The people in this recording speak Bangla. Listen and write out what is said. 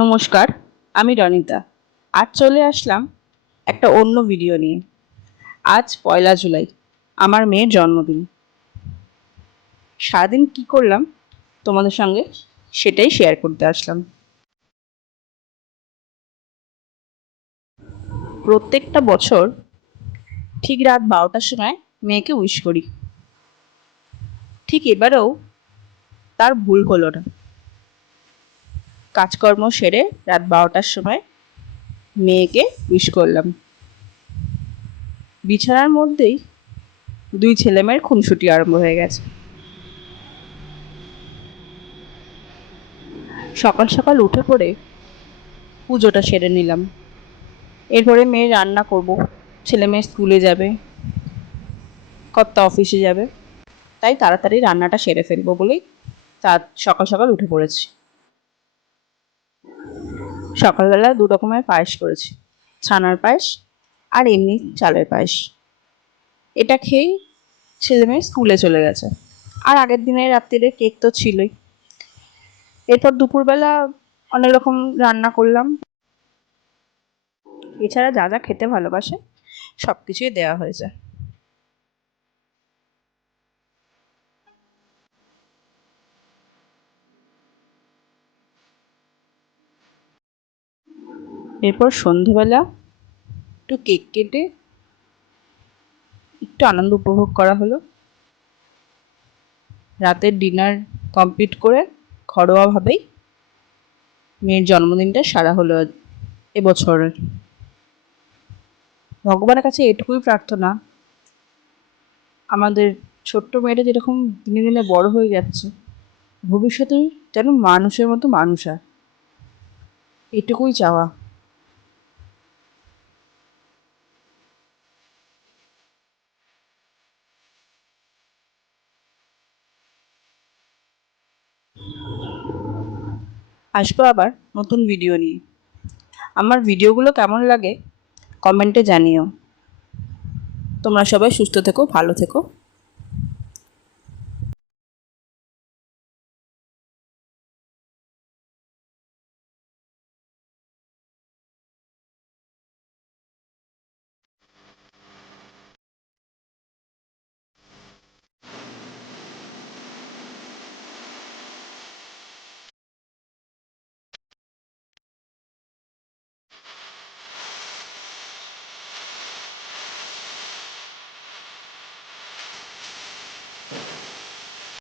নমস্কার, আমি রনিতা। আজ চলে আসলাম একটা অন্য ভিডিও নিয়ে। আজ 1 জুলাই, আমার মেয়ের জন্মদিন। সারাদিন কি করলাম তোমাদের সঙ্গে সেটাই শেয়ার করতে আসলাম। প্রত্যেকটা বছর ঠিক রাত 12টার সময় মেয়েকে উইশ করি। ঠিক এবারেও তার ভুল হলো না। কাজকর্ম সেরে রাত 12টার সময় মেয়েকে উইশ করলাম। বিছানার মধ্যেই দুই ছেলেমেয়ের খুনসুটি আরম্ভ হয়ে গেছে। সকাল সকাল উঠে পড়ে পুজোটা সেরে নিলাম। এরপরে মেয়ে রান্না করব, ছেলে মেয়ে স্কুলে যাবে, কর্তা অফিসে যাবে, তাই তাড়াতাড়ি রান্নাটা সেরে ফেলবো বলেই সকাল সকাল উঠে পড়েছি। সকালবেলা 2 রকমের পায়েস করেছি, ছানার পায়েস আর এমনি চালের পায়েস। এটা খেয়েই ছেলে মেয়ে স্কুলে চলে গেছে। আর আগের দিনের রাত্রিরে কেক তো ছিলই। এরপর দুপুরবেলা অনেক রকম রান্না করলাম। এছাড়া যা যা খেতে ভালোবাসে সব কিছুই দেওয়া হয়েছে। এরপর সন্ধেবেলা একটু কেক কেটে একটু আনন্দ উপভোগ করা হলো। রাতের ডিনার কমপ্লিট করে ঘরোয়াভাবেই মেয়ের জন্মদিনটা সারা হলো এবছরের। ভগবানের কাছে এটুকুই প্রার্থনা, আমাদের ছোট্ট মেয়েটা যেরকম দিনে দিনে বড় হয়ে যাচ্ছে, ভবিষ্যতে যেন মানুষের মতো মানুষ হয়, এটুকুই চাওয়া। আসবো আবার নতুন ভিডিও নিয়ে। আমার ভিডিওগুলো কেমন লাগে কমেন্টে জানিও। তোমরা সবাই সুস্থ থেকো, ভালো থেকো।